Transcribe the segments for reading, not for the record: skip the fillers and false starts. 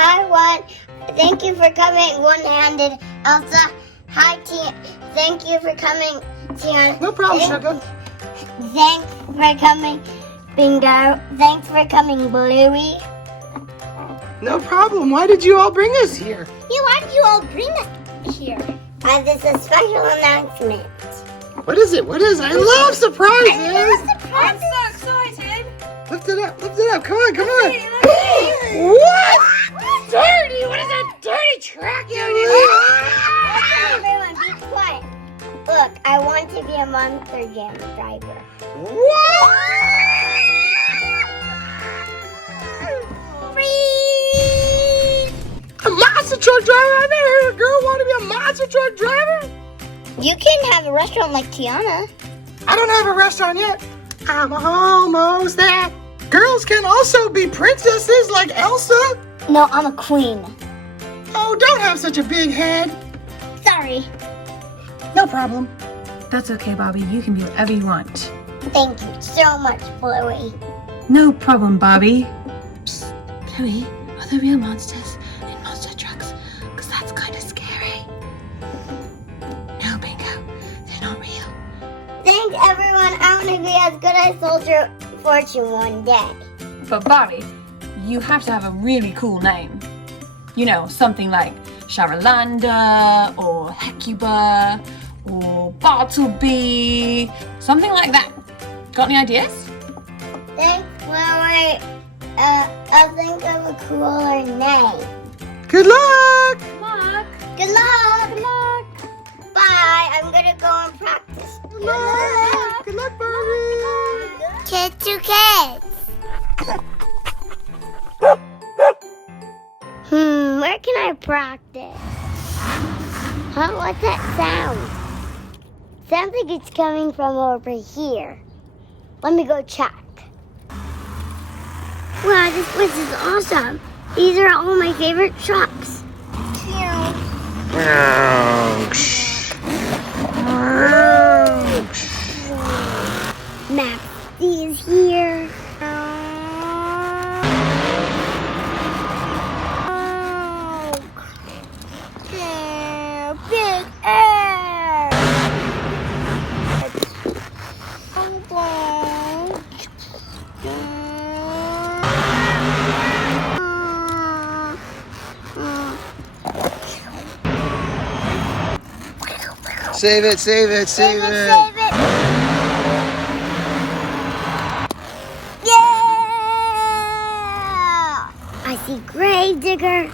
Hi, one. Thank you for coming, one-handed Elsa. Hi, thank you for coming, Tiana. No problem, Sugar. Thanks for coming, Bingo. Thanks for coming, Bluey. No problem. Why did you all bring us here? Yeah, why did you all bring us here? This is a special announcement. What is it? What is it? I love surprises. I'm so excited. Lift it up. Lift it up. Come on. Come on. Let's What? Dirty. What is that dirty track you Everyone, be quiet. Look, I want to be a Monster Jam driver. What? A monster truck driver? I never heard a girl want to be a monster truck driver. You can have a restaurant like Tiana. I don't have a restaurant yet. I'm almost there. Girls can also be princesses like Elsa. No, I'm a queen. Oh, don't have such a big head. Sorry. No problem. That's okay, Bobby. You can be whatever you want. Thank you so much, Bluey. No problem, Bobby. Psst, Chloe, are there real monsters in monster trucks? Because that's kind of scary. No, Bingo, they're not real. Thanks, everyone. I want to be as good as Soldier Fortune one day. But Bobby, you have to have a really cool name. You know, something like Charalanda or Hecuba or Bartleby, something like that. Got any ideas? Thanks, Bluey. I'll think of a cooler name. Good luck. Good luck. Good luck. Good luck. Bye. I'm gonna go and practice. Good luck. Good luck, Barbie. Kids to kids. Where can I practice? Huh? What's that sound? Sounds like it's coming from over here. Let me go check. Wow, this place is awesome. These are all my favorite trucks. Maxie is here. Big air. Save it, save it, save it. Save it. Yeah! I see Grave Digger.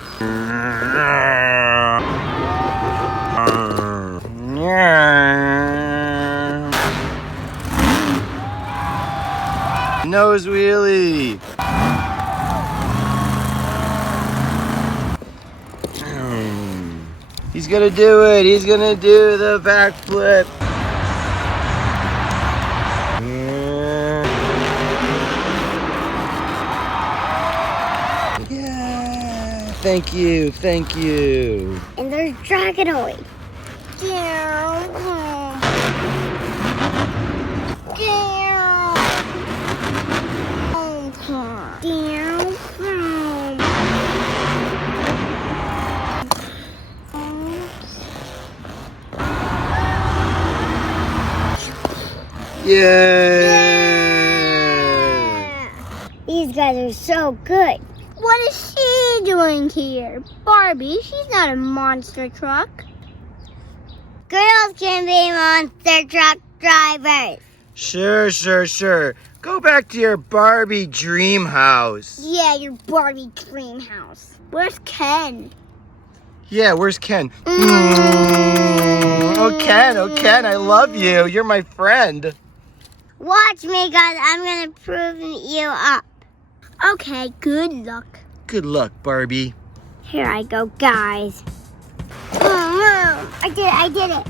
Nose wheelie. He's gonna do it. He's gonna do the backflip. Yeah. Thank you. Thank you. And there's Dragonoid. Yeah. These guys are so good. What is she doing here? Barbie, she's not a monster truck. Girls can be monster truck drivers. Sure, sure, sure. Go back to your Barbie dream house. Yeah, your Barbie dream house. Where's Ken? Yeah, where's Ken? Oh, Ken, I love you. You're my friend. Watch me, guys. I'm going to prove you up. Okay, good luck. Good luck, Barbie. Here I go, guys. I did it.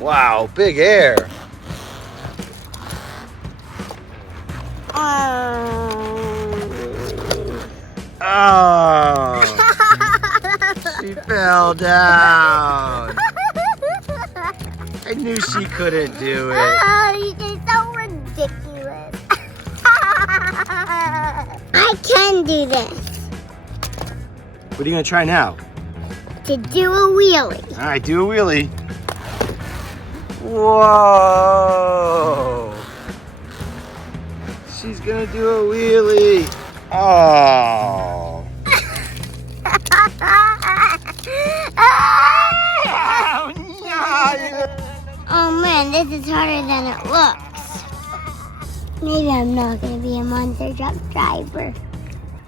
Wow, big air. Oh, she fell down. I knew she couldn't do it. Oh, you did so ridiculous. I I can do this. What are you gonna try now? To do a wheelie. All right, do a wheelie. Whoa! She's gonna do a wheelie. Oh. Oh man, this is harder than it looks. Maybe I'm not gonna be a monster truck driver.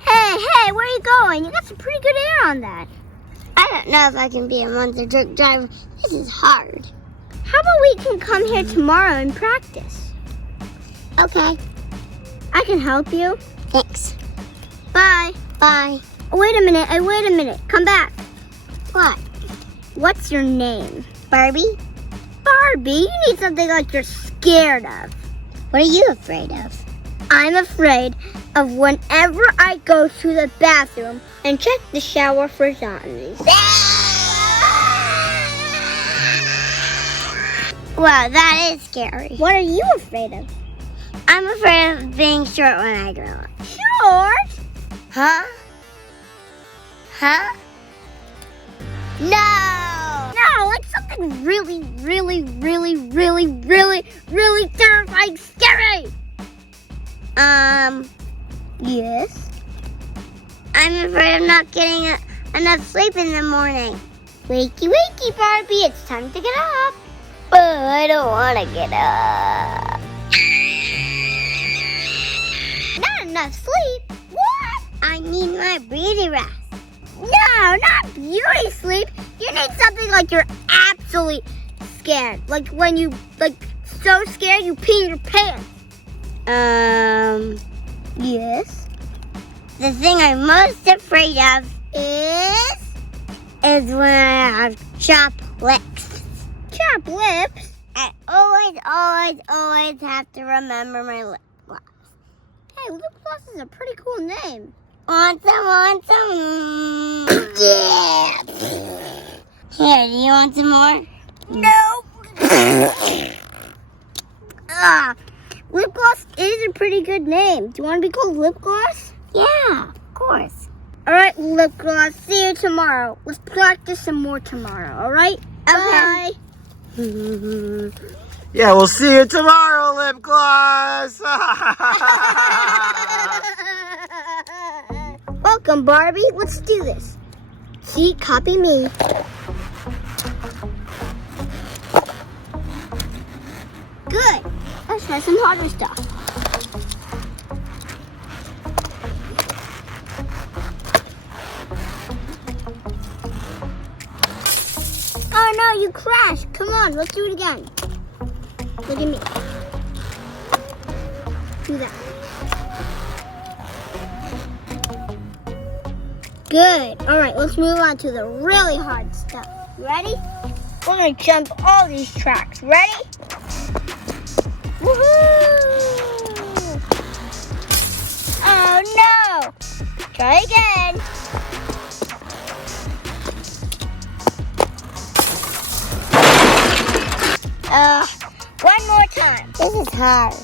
Hey, where are you going? You got some pretty good air on that. I don't know if I can be a monster truck driver. This is hard. How about we can come here tomorrow and practice? Okay. I can help you. Thanks. Bye. Bye. Oh, wait a minute. Come back. What? What's your name? Barbie? Barbie? You need something like you're scared of. What are you afraid of? I'm afraid of whenever I go to the bathroom and check the shower for zombies. Wow, that is scary. What are you afraid of? I'm afraid of being short when I grow up. Short? Huh? No, like something really terrifying, scary. Yes. I'm afraid of not getting enough sleep in the morning. Wakey, Barbie, it's time to get up. But I don't want to get up. Not enough sleep? What? I need my beauty rest. No, not beauty sleep. You need something like you're absolutely scared. Like when you, so scared you pee in your pants. Yes. The thing I'm most afraid of is when I have chapped lips. Chapped lips? I always have to remember my lip gloss. Hey, lip gloss is a pretty cool name. Want some? Yeah. Here, do you want some more? No. Lip gloss is a pretty good name. Do you want to be called lip gloss? Yeah, of course. All right, lip gloss. See you tomorrow. Let's practice some more tomorrow. All right? Okay. Bye. Yeah, we'll see you tomorrow, lip gloss. Welcome, Barbie. Let's do this. See, copy me. Good. Let's try some harder stuff. Oh no, you crashed. Come on, let's do it again. Look at me. Do that. Good. All right, let's move on to the really hard stuff. Ready? We're going to jump all these tracks. Ready? Woohoo! Oh, no! Try again. One more time. This is hard.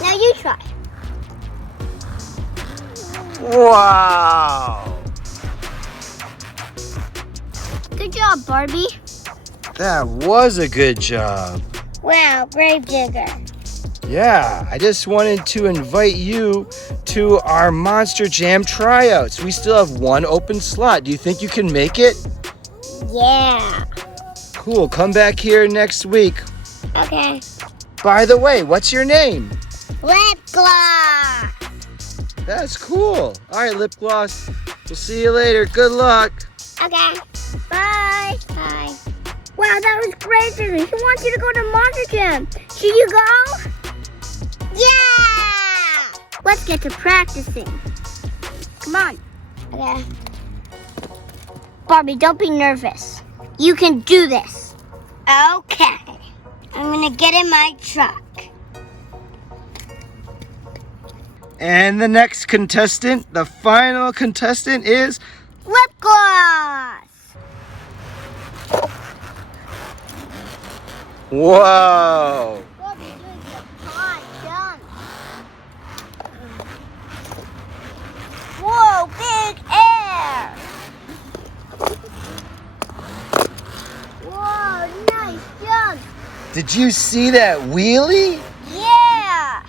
Now you try. Wow. Good job, Barbie. That was a good job. Wow, grave digger. Yeah, I just wanted to invite you to our Monster Jam tryouts. We still have one open slot. Do you think you can make it? Yeah. Cool, come back here next week. Okay. By the way, what's your name? Lip gloss. That's cool. All right, lip gloss. We'll see you later. Good luck. Okay. Bye. Bye. Wow, that was great. He wants you to go to Monster Jam. Should you go? Yeah. Let's get to practicing. Come on. Okay. Barbie, don't be nervous. You can do this. Okay. I'm gonna get in my truck. And the next contestant, the final contestant is Lip gloss. Whoa. Barbie, doing the high jump. Did you see that wheelie? Yeah!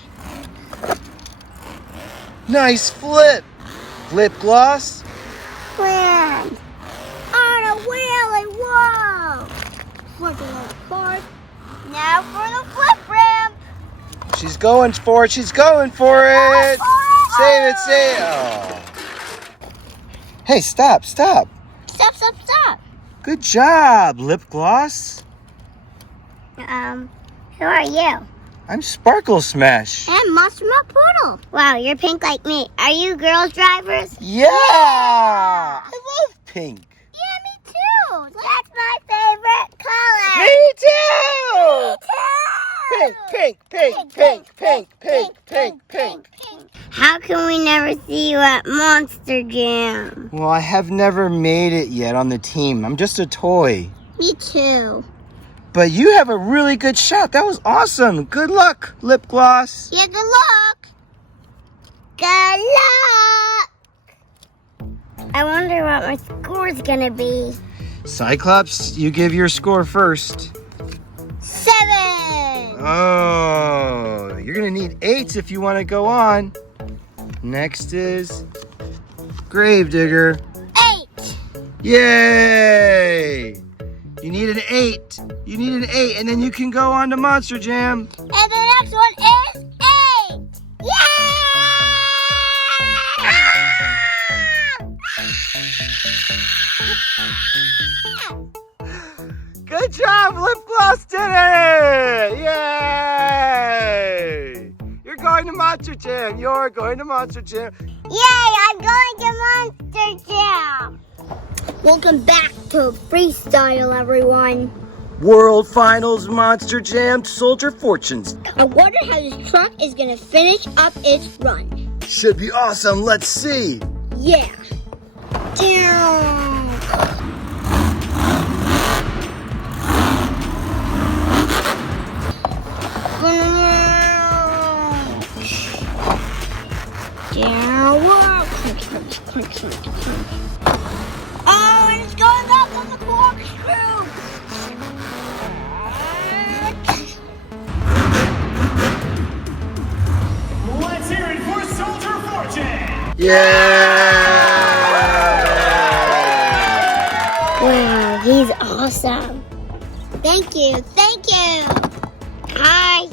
Nice flip. Lip gloss. Land! On a wheelie, whoa! For the little card. Now for the flip ramp. She's going for it. She's going for it. Save it, save it. Oh. Hey, stop, stop. Stop, stop, stop. Good job, lip gloss. Who are you? I'm Sparkle Smash. And Monster Mouth Poodle. Wow, you're pink like me. Are you girls drivers? Yeah! I love pink. Yeah, me too. That's my favorite color. Me too! Me too. Pink, pink, pink, pink, pink, pink, pink, pink. How can we never see you at Monster Jam? Well, I have never made it yet on the team. I'm just a toy. Me too. But you have a really good shot. That was awesome. Good luck, lip gloss. Yeah, good luck. Good luck. I wonder what my score's gonna be. Cyclops, you give your score first. 7. Oh, you're gonna need 8s if you want to go on. Next is Gravedigger. 8. Yay! You need an 8. You need an 8, and then you can go on to Monster Jam. And the next one is 8. Good job, Lip Gloss did it! Yay! You're going to Monster Jam. You're going to Monster Jam. Yay, I'm going to Monster Jam. Welcome back to Freestyle, everyone. World Finals Monster Jam Soldier Fortunes. I wonder how this truck is going to finish up its run. Should be awesome. Let's see. Yeah. Down. Oh, and it's going up on the corkscrew. Let's hear it for Soldier Fortune! Yeah! Wow, he's awesome. Thank you, thank you. Hi.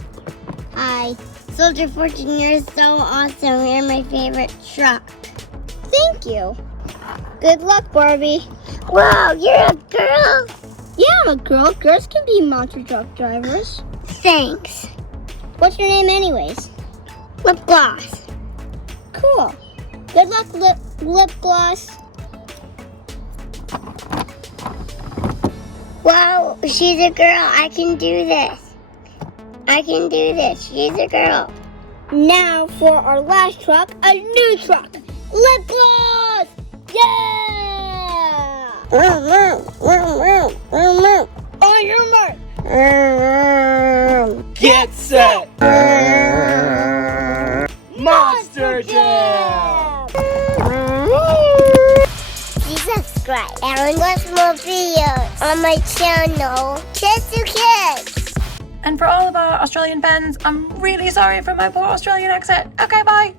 Hi. Soldier Fortune, you're so awesome. You're my favorite truck. Thank you. Good luck, Barbie. Wow, you're a girl? Yeah, I'm a girl. Girls can be monster truck drivers. Thanks. What's your name anyways? Lip Gloss. Cool. Good luck, lip Gloss. Wow, she's a girl. I can do this. I can do this. She's a girl. Now for our last truck, a new truck. Lip Gloss! Yeah! On your mark. Get set! Monster Jam! Please subscribe and watch more videos on my channel, Kids to Kids. And for all of our Australian fans, I'm really sorry for my poor Australian accent. Okay, bye.